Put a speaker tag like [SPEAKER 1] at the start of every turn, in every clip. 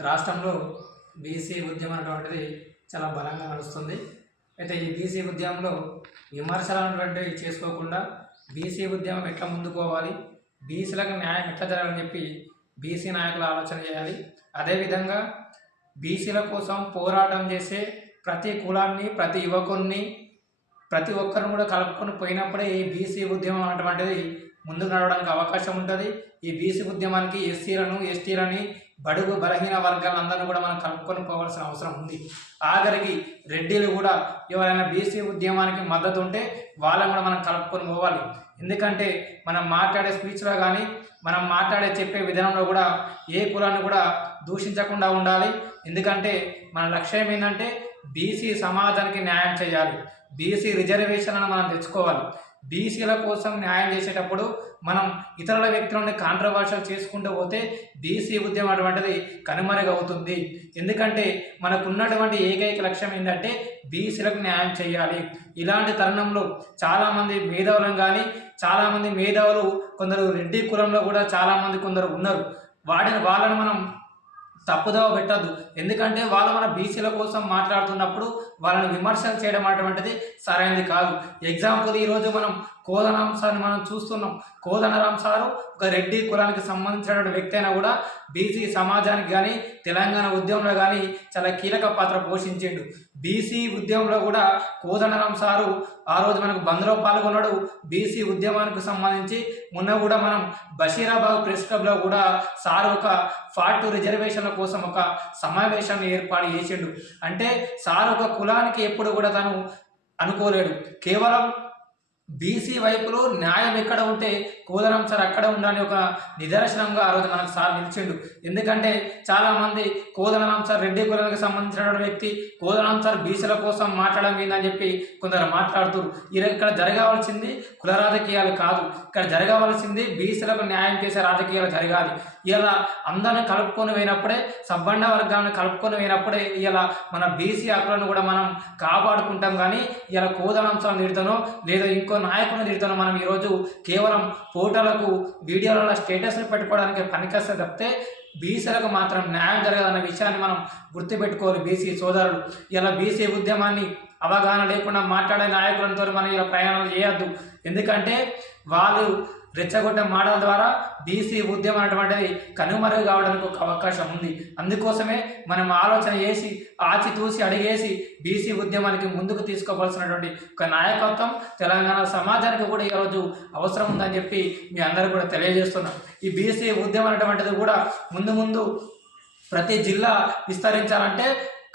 [SPEAKER 1] రాష్ట్రంలో బీసీ ఉద్యమం అనేటువంటిది చాలా బలంగా నడుస్తుంది. అయితే ఈ బీసీ ఉద్యమంలో విమర్శలు అనేటువంటివి చేసుకోకుండా బీసీ ఉద్యమం ఎట్లా ముందుకు పోవాలి? బీసీలకు న్యాయం ఎట్లా జరగాలని చెప్పి బీసీ నాయకులు ఆలోచన చేయాలి. అదేవిధంగా బీసీల కోసం పోరాటం చేసే ప్రతి కులాన్ని ప్రతి యువకుల్ని ప్రతి ఒక్కరిని కూడా కలుపుకొని పోయినప్పుడే ఈ బీసీ ఉద్యమం అటువంటిది ముందుకు నడవడానికి అవకాశం ఉంటుంది. ఈ బీసీ ఉద్యమానికి ఎస్సీలను ఎస్టీలని బడుగు బలహీన వర్గాలందరినీ కూడా మనం కలుపుకొని పోవాల్సిన అవసరం ఉంది. ఆఖరికి రెడ్డిలు కూడా ఎవరైనా బీసీ ఉద్యమానికి మద్దతు ఉంటే వాళ్ళని కూడా మనం కలుపుకొని పోవాలి. ఎందుకంటే మనం మాట్లాడే స్పీచ్లో కానీ మనం మాట్లాడే చెప్పే విధానంలో కూడా ఏ కులాన్ని కూడా దూషించకుండా ఉండాలి. ఎందుకంటే మన లక్ష్యం ఏంటంటే బీసీ సమాజానికి న్యాయం చేయాలి. బీసీ రిజర్వేషన్లను మనం తెచ్చుకోవాలి. బీసీల కోసం న్యాయం చేసేటప్పుడు మనం ఇతరుల వ్యక్తులని కాంట్రవర్షియల్ చేసుకుంటూ పోతే బీసీ ఉద్యమం అటువంటిది కనుమరుగవుతుంది. ఎందుకంటే మనకున్నటువంటి ఏకైక లక్ష్యం ఏంటంటే బీసీలకు న్యాయం చేయాలి. ఇలాంటి తరుణంలో చాలామంది మేధావులను కానీ చాలామంది మేధావులు కొందరు రెడ్డి కులంలో కూడా చాలామంది కొందరు ఉన్నారు. వాడిని వాళ్ళని మనం తప్పుదోవ పెట్టద్దు. ఎందుకంటే వాళ్ళు మన బీసీల కోసం మాట్లాడుతున్నప్పుడు వాళ్ళని విమర్శలు చేయడం అటువంటిది సరైనది కాదు. ఎగ్జాంపుల్ ఈరోజు మనం కోదనాం సార్ని మనం చూస్తున్నాం. కోదనరాం సారు ఒక రెడ్డి కులానికి సంబంధించినటువంటి వ్యక్తి అయినా కూడా బీసీ సమాజానికి కానీ తెలంగాణ ఉద్యమంలో కానీ చాలా కీలక పాత్ర పోషించిండు. బీసీ ఉద్యమంలో కూడా కోదండరాం సారు ఆ రోజు మనకు బంద్లో పాల్గొన్నాడు. బీసీ ఉద్యమానికి సంబంధించి మొన్న కూడా మనం బషీరాబాద్ ప్రెస్ క్లబ్లో కూడా సార్ ఒక ఫార్ట్ రిజర్వేషన్ల కోసం ఒక సమావేశాన్ని ఏర్పాటు చేసిండు. అంటే సార్ ఒక కులానికి ఎప్పుడు కూడా తను అనుకోలేడు కేవలం బీసీ వైపులో న్యాయం ఎక్కడ ఉంటే కోదరం సార్ అక్కడ ఉండాలని ఒక నిదర్శనంగా ఆ రోజు మనకు సార్ నిలిచిండు. ఎందుకంటే చాలామంది కోదరం సార్ రెడ్డి కులానికి సంబంధించిన వ్యక్తి కోదరం సార్ బీసీల కోసం మాట్లాడడం ఏందని చెప్పి కొందరు మాట్లాడుతున్నారు ఇక్కడ జరగవలసింది కుల రాజకీయాలు కాదు. ఇక్కడ జరగవలసింది బీసీలకు న్యాయం చేసే రాజకీయాలు జరగాలి. ఇలా అందరిని కలుపుకొని పోయినప్పుడే సబ్బండ వర్గాలను కలుపుకొని పోయినప్పుడే ఇలా మన బీసీ హక్కులను కూడా మనం కాపాడుకుంటాం కానీ ఇలా కోదనాంశాలను తిడతానో లేదా ఇంకో నాయకుడిని తిడతానో. మనం ఈరోజు కేవలం ఫోటోలకు వీడియోలలో స్టేటస్లు పెట్టుకోవడానికి పనికొస్తే తప్పితే బీసీలకు మాత్రం న్యాయం జరగదన్న విషయాన్ని మనం గుర్తుపెట్టుకోవాలి. బీసీ సోదరులు ఇలా బీసీ ఉద్యమాన్ని అవగాహన లేకుండా మాట్లాడే నాయకులతో మనం ఇలా ప్రయాణాలు చేయొద్దు. ఎందుకంటే వాళ్ళు రెచ్చగొట్టే మాటల ద్వారా బీసీ ఉద్యమం అటువంటిది కనుమరుగు కావడానికి ఒక అవకాశం ఉంది. అందుకోసమే మనం ఆలోచన చేసి ఆచితూసి అడిగేసి బీసీ ఉద్యమానికి ముందుకు తీసుకోవాల్సినటువంటి ఒక నాయకత్వం తెలంగాణ సమాజానికి కూడా ఈరోజు అవసరం ఉందని చెప్పి మీ అందరూ కూడా తెలియజేస్తున్నాం. ఈ బీసీ ఉద్యమం అటువంటిది కూడా ముందు ముందు ప్రతి జిల్లా విస్తరించాలంటే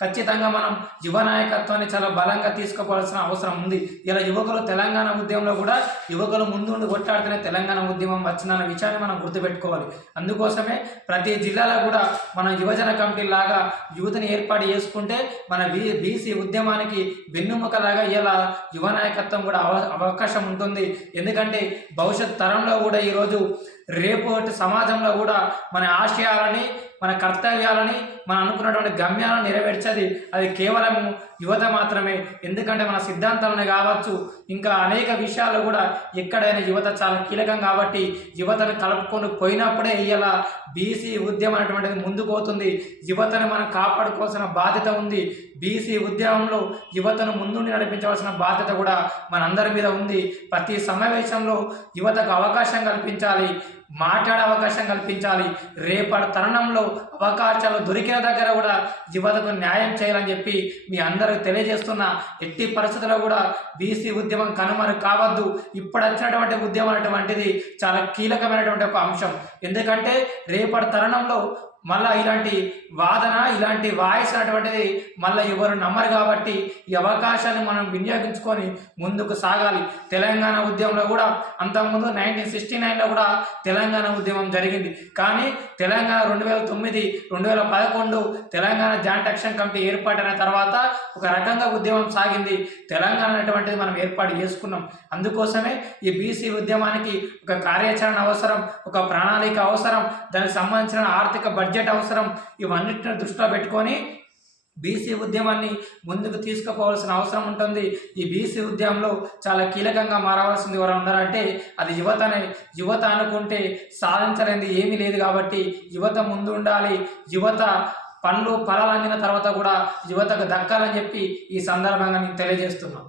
[SPEAKER 1] ఖచ్చితంగా మనం యువ నాయకత్వాన్ని చాలా బలంగా తీసుకోవాల్సిన అవసరం ఉంది. ఇలా యువకులు తెలంగాణ ఉద్యమంలో కూడా యువకులు ముందు కొట్టాడుతున్న కొట్లాడితేనే తెలంగాణ ఉద్యమం వచ్చిందన్న విషయాన్ని మనం గుర్తుపెట్టుకోవాలి. అందుకోసమే ప్రతి జిల్లాలో కూడా మన యువజన కమిటీ లాగా యువతని ఏర్పాటు చేసుకుంటే మన బీ బీసీ ఉద్యమానికి వెన్నుముకలాగా ఇలా యువ నాయకత్వం కూడా అవ అవకాశం ఉంటుంది. ఎందుకంటే భవిష్యత్ తరంలో కూడా ఈరోజు రేపు సమాజంలో కూడా మన ఆశయాలని మన కర్తవ్యాలని మనం అనుకున్నటువంటి గమ్యాలను నెరవేర్చేది అది కేవలము యువత మాత్రమే. ఎందుకంటే మన సిద్ధాంతాలను కావచ్చు ఇంకా అనేక విషయాలు కూడా ఎక్కడైనా యువత చాలా కీలకం కాబట్టి యువతను కలుపుకొని పోయినప్పుడే ఇలా బీసీ ఉద్యమం అనేటువంటిది ముందుకు పోతుంది. యువతను మనం కాపాడుకోవాల్సిన బాధ్యత ఉంది. బీసీ ఉద్యమంలో యువతను ముందుండి నడిపించవలసిన బాధ్యత కూడా మనందరి మీద ఉంది. ప్రతి సమావేశంలో యువతకు అవకాశం కల్పించాలి. మాట్లాడే అవకాశం కల్పించాలి. రేపటి తరుణంలో అవకాశాలు దొరికిన దగ్గర కూడా యువతకు న్యాయం చేయాలని చెప్పి మీ అందరికి తెలియజేస్తున్న ఎట్టి పరిస్థితుల్లో కూడా బీసీ ఉద్యమం కనుమరు కావద్దు. ఇప్పుడు వచ్చినటువంటి ఉద్యమం అనేటువంటిది చాలా కీలకమైనటువంటి ఒక అంశం. ఎందుకంటే రేపటి తరుణంలో మళ్ళీ ఇలాంటి వాదన ఇలాంటి వాయిస్ అటువంటిది మళ్ళీ ఎవరు నమ్మరు కాబట్టి ఈ అవకాశాన్ని మనం వినియోగించుకొని ముందుకు సాగాలి. తెలంగాణ ఉద్యమంలో కూడా అంతకుముందు నైన్టీన్ సిక్స్టీ నైన్లో కూడా తెలంగాణ ఉద్యమం జరిగింది. కానీ తెలంగాణ రెండు వేల తొమ్మిది రెండు వేల పదకొండు తెలంగాణ జాయింట్ యాక్షన్ కమిటీ ఏర్పాటైన తర్వాత ఒక రకంగా ఉద్యమం సాగింది. తెలంగాణ అనేటువంటిది మనం ఏర్పాటు చేసుకున్నాం. అందుకోసమే ఈ బీసీ ఉద్యమానికి ఒక కార్యాచరణ అవసరం ఒక ప్రణాళిక అవసరం దానికి సంబంధించిన ఆర్థిక బడ్జెట్ అవసరం ఇవన్నిటిని దృష్టిలో పెట్టుకొని బీసీ ఉద్యమాన్ని ముందుకు తీసుకుపోవాల్సిన అవసరం ఉంటుంది. ఈ బీసీ ఉద్యమంలో చాలా కీలకంగా మారవలసింది ఎవరు ఉన్నారంటే అది యువతనే యువత అనుకుంటే సాధించలేనిది ఏమీ లేదు కాబట్టి యువత ముందు ఉండాలి. యువత పండ్లు ఫలాలు అందిన తర్వాత కూడా యువతకు దక్కాలని చెప్పి ఈ సందర్భంగా నేను తెలియజేస్తున్నాం